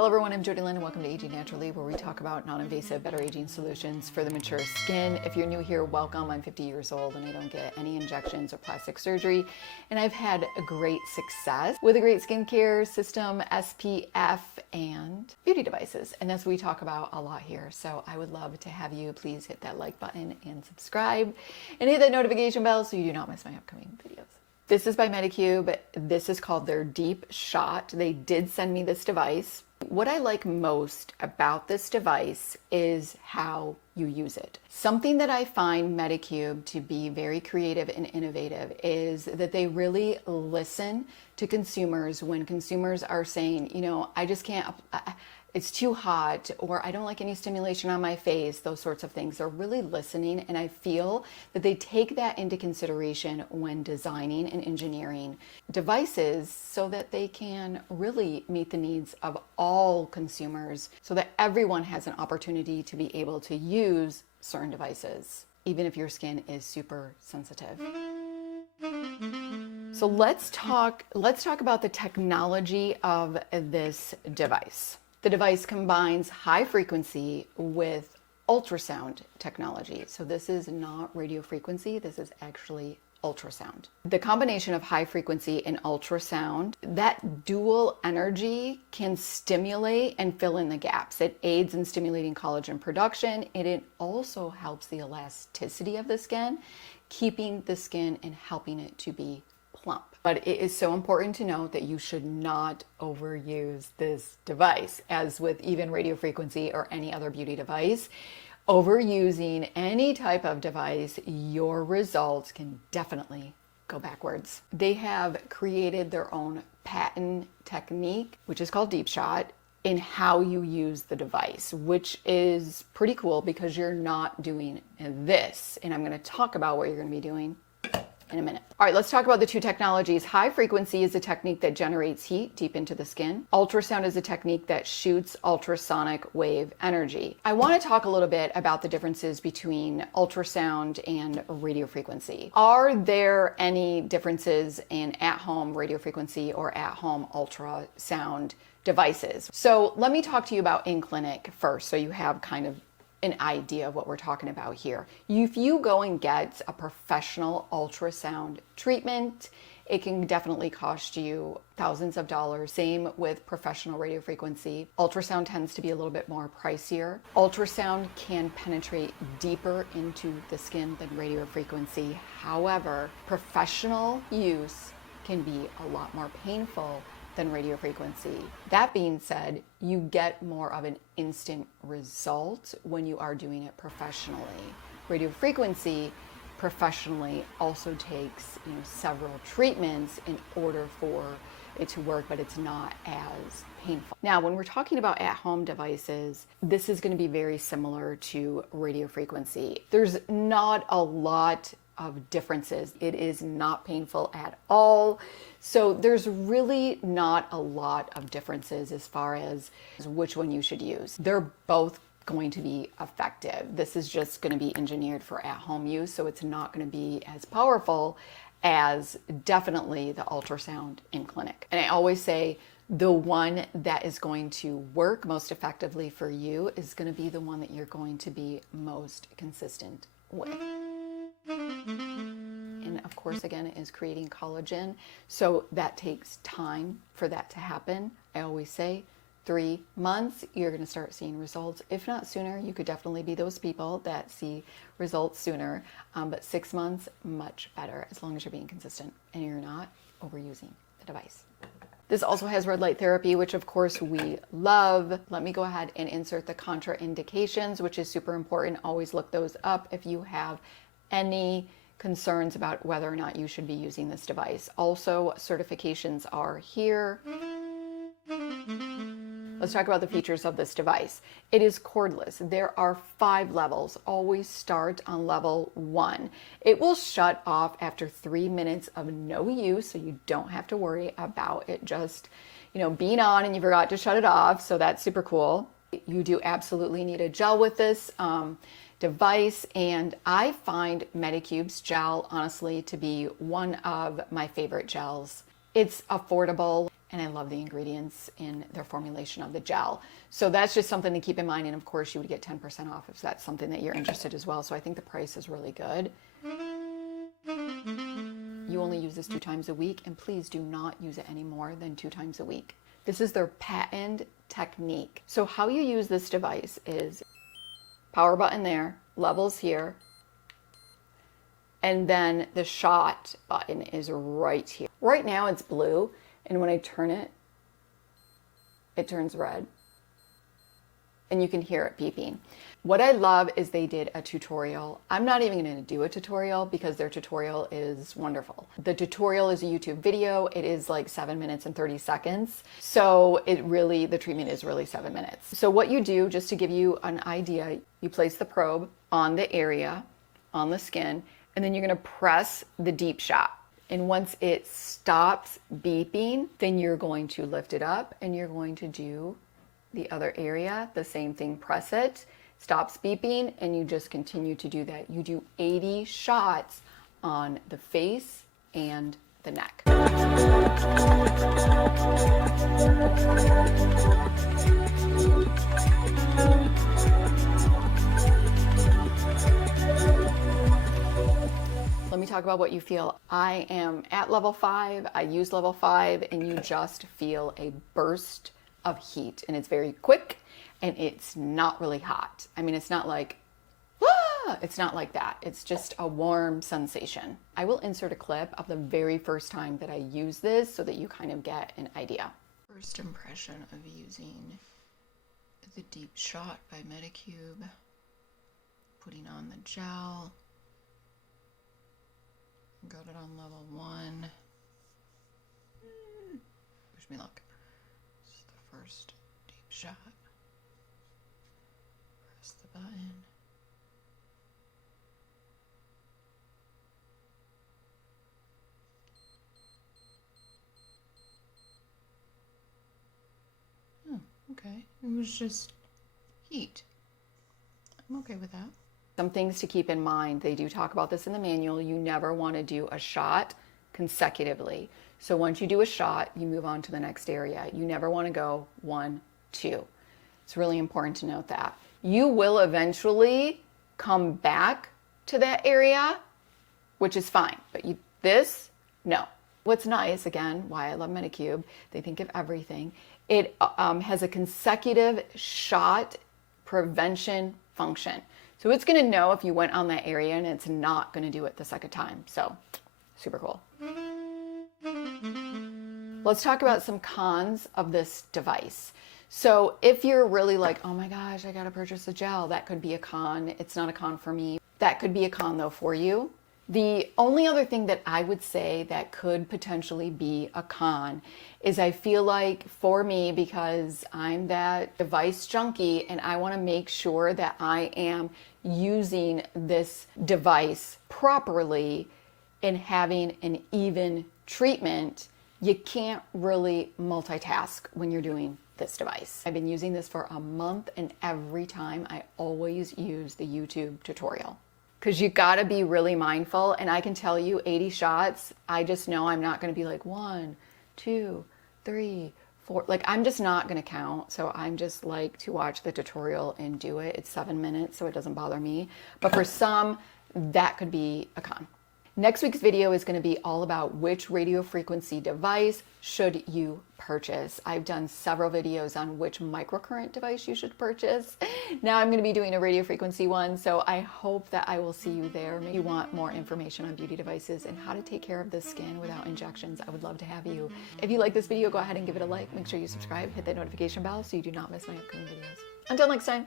Hello everyone, I'm Jodylynn and welcome to Aging Naturally, where we talk about non-invasive, better aging solutions for the mature skin. If you're new here, welcome. I'm 50 years old and I don't get any injections or plastic surgery. And I've had a great success with a great skincare system, SPF, and beauty devices. And that's what we talk about a lot here. So I would love to have you please hit that like button and subscribe and hit that notification bell so you do not miss my upcoming videos. This is by Medicube. This is called their Deep Shot. They did send me this device. What I like most about this device is how you use it. Something that I find Medicube to be very creative and innovative is that they really listen to consumers when consumers are saying, you know, I just can't, it's too hot, or I don't like any stimulation on my face, those sorts of things. They're really listening, and I feel that they take that into consideration when designing and engineering devices so that they can really meet the needs of all consumers, so that everyone has an opportunity to be able to use certain devices, even if your skin is super sensitive. So let's talk about the technology of this device. The device combines high frequency with ultrasound technology. So this is not radio frequency, this is actually ultrasound. The combination of high frequency and ultrasound, that dual energy can stimulate and fill in the gaps. It aids in stimulating collagen production, and it also helps the elasticity of the skin, keeping the skin and helping it to be plump. But it is so important to note that you should not overuse this device. As with even radio frequency or any other beauty device, overusing any type of device, your results can definitely go backwards. They have created their own patent technique, which is called Deep Shot, in how you use the device, which is pretty cool because you're not doing this. And I'm going to talk about what you're going to be doing in a minute. All right, let's talk about the two technologies. High frequency is a technique that generates heat deep into the skin. Ultrasound is a technique that shoots ultrasonic wave energy. I want to talk a little bit about the differences between ultrasound and radio frequency. Are there any differences in at-home radio frequency or at-home ultrasound devices? So let me talk to you about in-clinic first, so you have kind of an idea of what we're talking about here. If you go and get a professional ultrasound treatment, it can definitely cost you thousands of dollars. Same with professional radio frequency. Ultrasound tends to be a little bit more pricier. Ultrasound can penetrate deeper into the skin than radio frequency. However, professional use can be a lot more painful than radio frequency. That being said, you get more of an instant result when you are doing it professionally. Radio frequency professionally also takes, you know, several treatments in order for it to work, but it's not as painful. Now, when we're talking about at-home devices, this is going to be very similar to radio frequency. There's not a lot of differences. It is not painful at all. So there's really not a lot of differences as far as which one you should use. They're both going to be effective. This is just going to be engineered for at-home use, so it's not going to be as powerful as definitely the ultrasound in clinic. And I always say the one that is going to work most effectively for you is going to be the one that you're going to be most consistent with. And of course, again, it is creating collagen. So that takes time for that to happen. I always say 3 months, you're going to start seeing results. If not sooner, you could definitely be those people that see results sooner. But 6 months, much better, as long as you're being consistent and you're not overusing the device. This also has red light therapy, which of course we love. Let me go ahead and insert the contraindications, which is super important. Always look those up if you have any concerns about whether or not you should be using this device. Also, certifications are here. Let's talk about the features of this device. It is cordless. There are 5 levels. Always start on level 1. It will shut off after 3 minutes of no use, so you don't have to worry about it just, you know, being on and you forgot to shut it off. So that's super cool. You do absolutely need a gel with this device, and I find Medicube's gel honestly to be one of my favorite gels. It's affordable. and I love the ingredients in their formulation of the gel. So that's just something to keep in mind. And of course you would get 10% off if that's something that you're interested as well. So I think the price is really good. You only use this 2 times a week, and please do not use it any more than 2 times a week. This is their patent technique. So how you use this device is power button there, levels here, and then the shot button is right here. Right now it's blue, and when I turn it, it turns red. And you can hear it beeping. What I love is they did a tutorial. I'm not even going to do a tutorial because their tutorial is wonderful. The tutorial is a YouTube video. It is like 7 minutes and 30 seconds. So the treatment is really 7 minutes. So what you do, just to give you an idea, you place the probe on the area, on the skin, and then you're going to press the deep shot. And once it stops beeping, then you're going to lift it up and you're going to do the other area, the same thing, press it, stops beeping, and you just continue to do that. You do 80 shots on the face and the neck. Let me talk about what you feel. I am at level 5, I use level 5, and you just feel a burst of heat, and it's very quick, and it's not really hot. I mean, it's not like, ah! It's not like that. It's just a warm sensation. I will insert a clip of the very first time that I use this so that you kind of get an idea. First impression of using the Deep Shot by Medicube. Putting on the gel. Got it on level 1. Wish me luck. This is the first deep shot. Press the button. Oh, okay. It was just heat. I'm okay with that. Some things to keep in mind. They do talk about this in the manual. You never want to do a shot consecutively. So once you do a shot, you move on to the next area. You never want to go 1, 2. It's really important to note that. You will eventually come back to that area, which is fine, but no. What's nice, again, why I love Medicube, they think of everything. It has a consecutive shot prevention function. So it's going to know if you went on that area, and it's not going to do it the second time. So super cool. Let's talk about some cons of this device. So if you're really like, oh my gosh, I got to purchase a gel, that could be a con. It's not a con for me. That could be a con though for you. The only other thing that I would say that could potentially be a con is I feel like for me, because I'm that device junkie and I want to make sure that I am using this device properly and having an even treatment, you can't really multitask when you're doing this device. I've been using this for a month, and every time I always use the YouTube tutorial. Because you gotta be really mindful, and I can tell you 80 shots, I just know I'm not gonna be like 1, 2, 3, 4, like I'm just not gonna count. So I'm just like to watch the tutorial and do it. It's 7 minutes, so it doesn't bother me. But for some, that could be a con. Next week's video is going to be all about which radio frequency device should you purchase. I've done several videos on which microcurrent device you should purchase. Now I'm going to be doing a radio frequency one, so I hope that I will see you there. Maybe you want more information on beauty devices and how to take care of the skin without injections. I would love to have you. If you like this video, go ahead and give it a like. Make sure you subscribe, hit that notification bell so you do not miss my upcoming videos. Until next time.